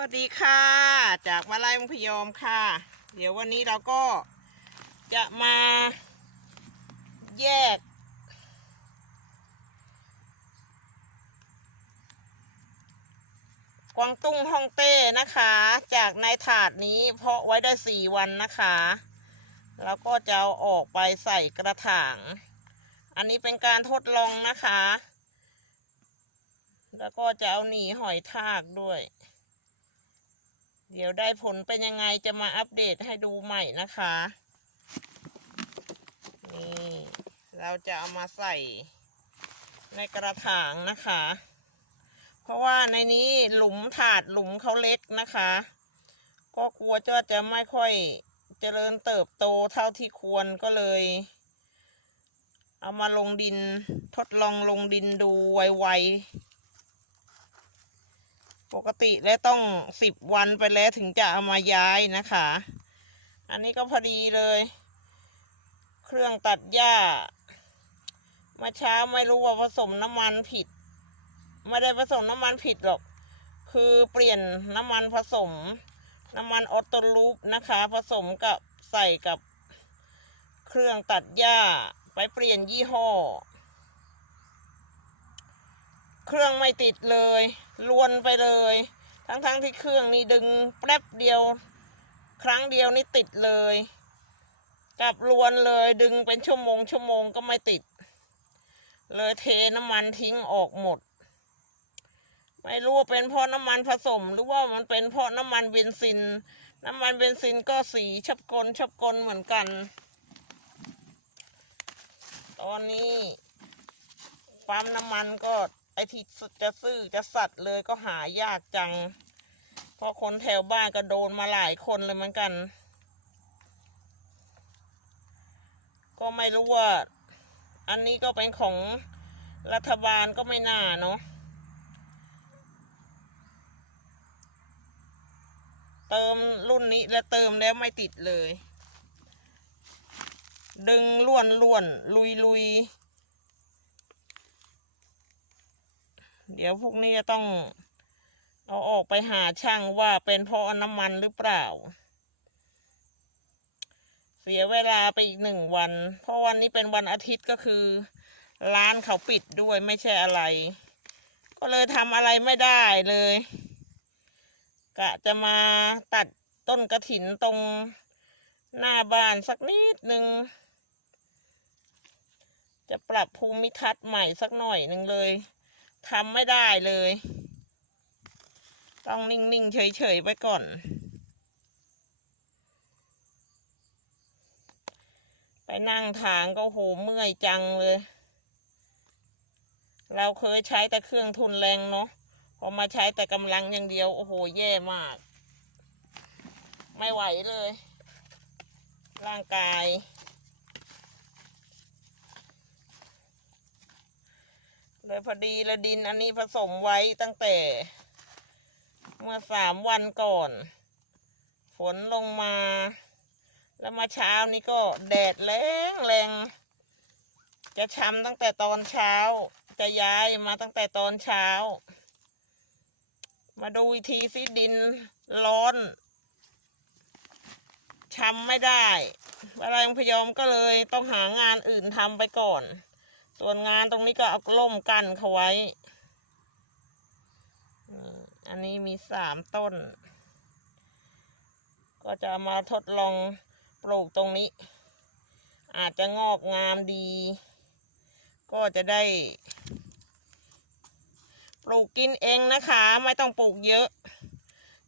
วัสดีค่ะ จากวาลัยมงพยอมค่ะ เดี๋ยววันนี้เราก็จะมาแยก กวางตุ้งฮ่องเต้นะคะ จากในถาดนี้เพาะไว้ได้สี่วันนะคะ แล้วก็จะเอาออกไปใส่กระถาง อันนี้เป็นการทดลองนะคะ แล้วก็จะเอาหนีหอยทากด้วย เดี๋ยวได้ผลเป็นยังไงจะมาอัปเดตให้ดูใหม่นะคะ นี่ เราจะเอามาใส่ในกระถางนะคะ เพราะว่าในนี้หลุมถาดหลุมเขาเล็กนะคะ ก็กลัวจะจะไม่ค่อยเจริญเติบโตเท่าที่ควรก็เลย เอามาลงดินทดลองลงดินดูไวๆ ปกติแล้วต้องสิบวันไปแล้วถึงจะเอามาย้ายนะคะ อันนี้ก็พอดีเลย เครื่องตัดหญ้าเมื่อเช้าไม่รู้ว่าผสมน้ำมันผิด ไม่ได้ผสมน้ำมันผิดหรอก คือเปลี่ยนน้ำมันผสม น้ำมันออโตลูปนะคะ ผสมกับใส่กับเครื่องตัดหญ้าไปเปลี่ยนยี่ห้อ เครื่องไม่ติดเลยลวนไปเลย ทั้งๆทที่เครื่องนี้ดึงแป๊บเดียว ครั้งเดียวนี่ติดเลยกลับลวนเลยดึงเป็นชั่วโมงชั่วโมงก็ไม่ติด เลยเทน้ำมันทิ้งออกหมด ไม่รู้ว่าเป็นเพราะน้ำมันผสม หรือว่ามันเป็นเพราะน้ำมันเบนซิน น้ำมันเบนซินก็สีชับกลชับกลเหมือนกัน ตอนนี้ปั๊มน้ำมันก็ ไอที่จะซื้อจะสัตว์เลยก็หายากจัง เพราะคนแถวบ้านก็โดนมาหลายคนเลยเหมือนกัน ก็ไม่รู้ว่า อันนี้ก็เป็นของรัฐบาลก็ไม่น่าเนาะเติมรุ่นนี้แล้วเติมแล้วไม่ติดเลย ดึงล้วนล้วนลุยลุย เดี๋ยวพวกนี้จะต้องเอาออกไปหาช่างว่าเป็นเพราะน้ำมันหรือเปล่า เสียเวลาไปอีกหนึ่งวัน เพราะวันนี้เป็นวันอาทิตย์ก็คือ ร้านเขาปิดด้วยไม่ใช่อะไร ก็เลยทำอะไรไม่ได้เลย กะจะมาตัดต้นกระถินตรงหน้าบ้านสักนิดหนึ่งจะปรับภูมิทัศน์ใหม่สักหน่อยหนึ่งเลย ทำไม่ได้เลย ต้องนิ่ง ๆ เฉย ๆไปก่อน ไปนั่งถางก็โหเมื่อยจังเลย เราเคยใช้แต่เครื่องทุนแรงเนาะพอมาใช้แต่กำลังอย่างเดียว โอ้โห แย่มาก ไม่ไหวเลย ร่างกาย เลยพอดีละดินอันนี้ผสมไว้ตั้งแต่ เมื่อสามวันก่อน ฝนลงมา แล้วมาเช้านี้ก็แดดแรงแรงจะช้ำตั้งแต่ตอนเช้า จะย้ายมาตั้งแต่ตอนเช้า มาดูทีสิดินร้อนช้ำไม่ได้อะไรพยอมก็เลยต้องหางานอื่นทำไปก่อน ส่วนงานตรงนี้ก็เอาล่มกันเขาไว้ อันนี้มีสามต้น ก็จะมาทดลองปลูกตรงนี้ อาจจะงอกงามดี ก็จะได้ ปลูกกินเองนะคะ ไม่ต้องปลูกเยอะ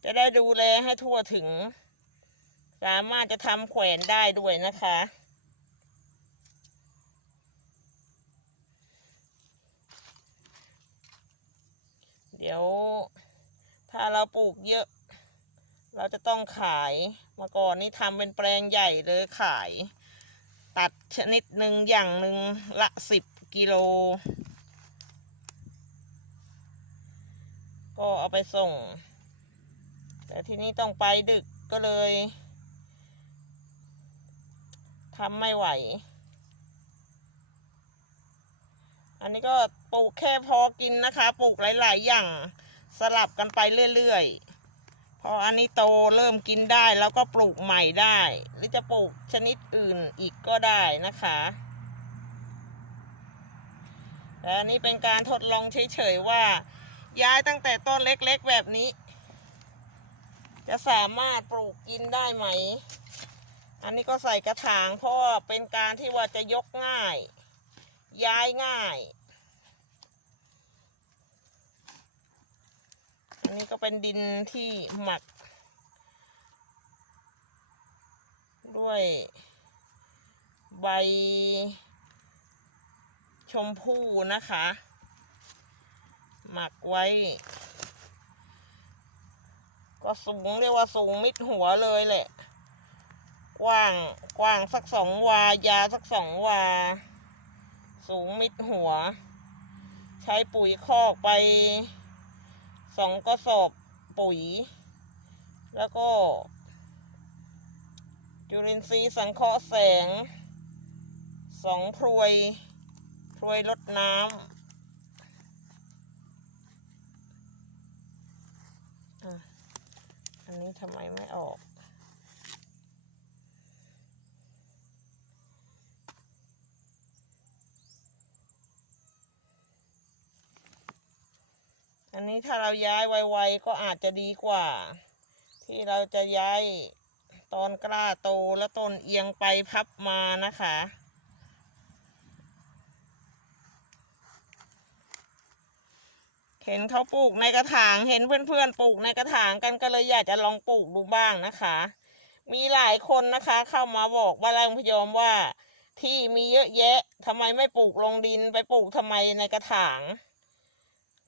จะได้ดูแลให้ทั่วถึง สามารถจะทำแขวนได้ด้วยนะคะ เดี๋ยว ถ้าเราปลูกเยอะ เราจะต้องขายมื่อก่อนนี่ทำเป็นแปลงใหญ่เลยขาย ตัดชนิดหนึ่งอย่างหนึ่งละสิบกิโล ก็เอาไปส่ง แต่ที่นี้ต้องไปดึกก็เลยทำไม่ไหว อันนี้ก็ปลูกแค่พอกินนะคะ ปลูกหลาย ๆ อย่าง สลับกันไปเรื่อยๆ พออันนี้โตเริ่มกินได้แล้วก็ปลูกใหม่ได้ หรือจะปลูกชนิดอื่นอีกก็ได้นะคะแต่อันนี้เป็นการทดลองเฉยๆว่า ย้ายตั้งแต่ต้นเล็กๆแบบนี้ จะสามารถปลูกกินได้ไหม อันนี้ก็ใส่กระถางเพราะเป็นการที่ว่าจะยกง่าย ย้ายง่าย อันนี้ก็เป็นดินที่หมัก ด้วยใบชมพู่นะคะ หมักไว้ ก็สูงเรียกว่าสูงมิดหัวเลยแหละ กว้างกว้างสักสองวา ยาวสักสองวา สูงมิดหัว ใช้ปุ๋ยคอกไปสองกระสอบปุ๋ย แล้วก็ จุลินทรีย์สังเคราะห์แสงสองพรวยพรวยลดน้ำอันนี้ทำไมไม่ออก นี้ถ้าเราย้ายไวๆก็อาจจะดีกว่า ที่เราจะย้ายตอนกล้าโตและต้นเอียงไปพับมานะคะ เห็นเขาปลูกในกระถางเห็นเพื่อนๆปลูกในกระถางกันก็เลยอยากจะลองปลูกดูบ้างนะคะ มีหลายคนนะคะ เข้ามาบอกว่าแรงพยอมว่าที่มีเยอะแยะทำไมไม่ปลูกลงดินไปปลูกทำไมในกระถาง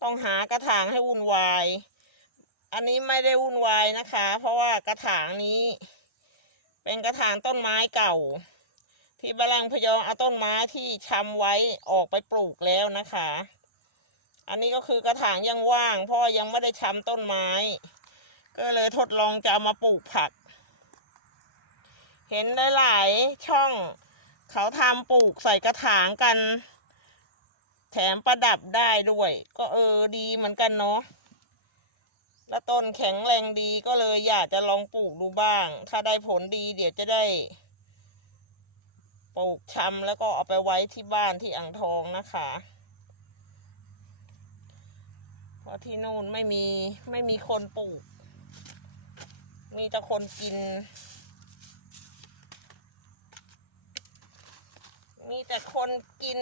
ต้องหากระถางให้วุ่นวาย อันนี้ไม่ได้วุ่นวายนะคะ เพราะว่ากระถางนี้ เป็นกระถางต้นไม้เก่า ที่บาลังพยองเอาต้นไม้ที่ชำไว้ออกไปปลูกแล้วนะคะ อันนี้ก็คือกระถางยังว่าง เพราะยังไม่ได้ชำต้นไม้ ก็เลยทดลองจะเอามาปลูกผัก เห็นหลายๆช่องเขาทำปลูกใส่กระถางกัน แถมประดับได้ด้วย ก็เออดีเหมือนกันเนาะแล้วต้นแข็งแรงดีก็เลยอยากจะลองปลูกดูบ้าง ถ้าได้ผลดีเดี๋ยวจะได้ปลูกชำแล้วก็เอาไปไว้ที่บ้านที่อ่างทองนะคะ เพราะที่นู่นไม่มีไม่มีคนปลูก มีแต่คนกิน มีแต่คนกิน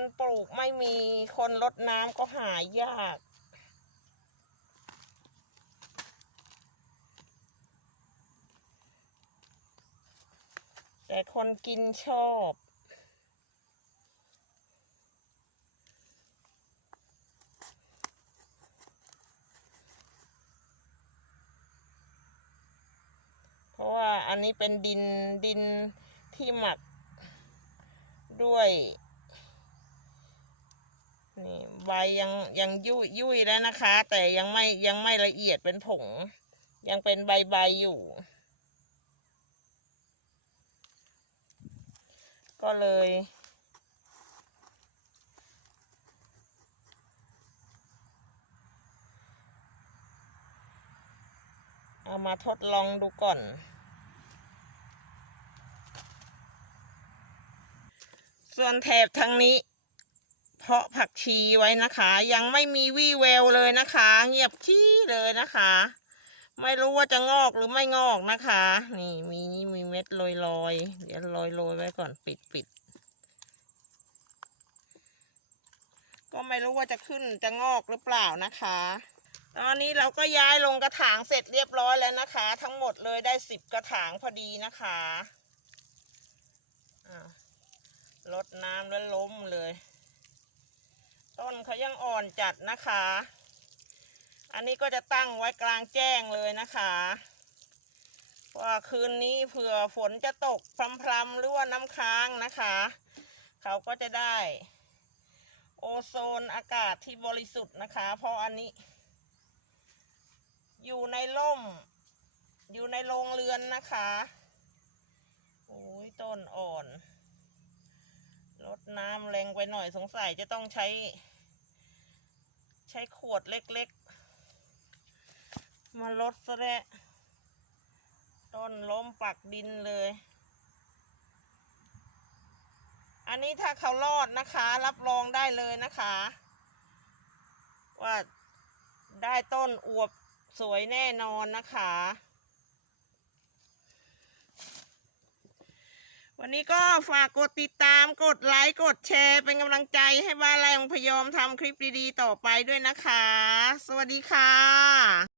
คนปลูกไม่มีคนรดน้ำก็หายาก แต่คนกินชอบเพราะว่าอันนี้เป็นดินดินที่หมักด้วย นี่ใบยังยังยุ่ยยุ่ยแล้วนะคะ แต่ยังไม่ยังไม่ละเอียดเป็นผง ยังเป็นใบใบอยู่ ก็เลย เอามาทดลองดูก่อนส่วนแถบทางนี้ เพาะผักชีไว้นะคะ ยังไม่มีวี่แววเลยนะคะ เงียบชี้เลยนะคะ ไม่รู้ว่าจะงอกหรือไม่งอกนะคะ นี่มีนี่มีเม็ดลอยลอยเดี๋ยวลอยลอยไว้ก่อนปิดปิดก็ไม่รู้ว่าจะขึ้นจะงอกหรือเปล่านะคะ ตอนนี้เราก็ย้ายลงกระถางเสร็จเรียบร้อยแล้วนะคะ ทั้งหมดเลยได้สิบกระถางพอดีนะคะลดน้ำแล้วล้มเลย ต้นเขายังอ่อนจัดนะคะ อันนี้ก็จะตั้งไว้กลางแจ้งเลยนะคะว่าคืนนี้เผื่อฝนจะตกพรำๆหรือว่าน้ำค้างนะคะ เขาก็จะได้ โอโซนอากาศที่บริสุทธิ์นะคะ เพราะอันนี้ อยู่ในร่ม อยู่ในโรงเรือนนะคะ โอ้ยต้นอ่อน น้ำแรงไปหน่อยสงสัยจะต้องใช้ ใช้ขวดเล็กๆ มาลดซะแล้วต้นล้มปักดินเลย อันนี้ถ้าเขารอดนะคะ รับรองได้เลยนะคะ ว่าได้ต้นอวบสวยแน่นอนนะคะ วันนี้ก็ฝากกดติดตามกดไลค์กดแชร์เป็นกำลังใจให้บ้านแรงพยอมทำคลิปดีๆ ต่อไปด้วยนะคะ สวัสดีค่ะ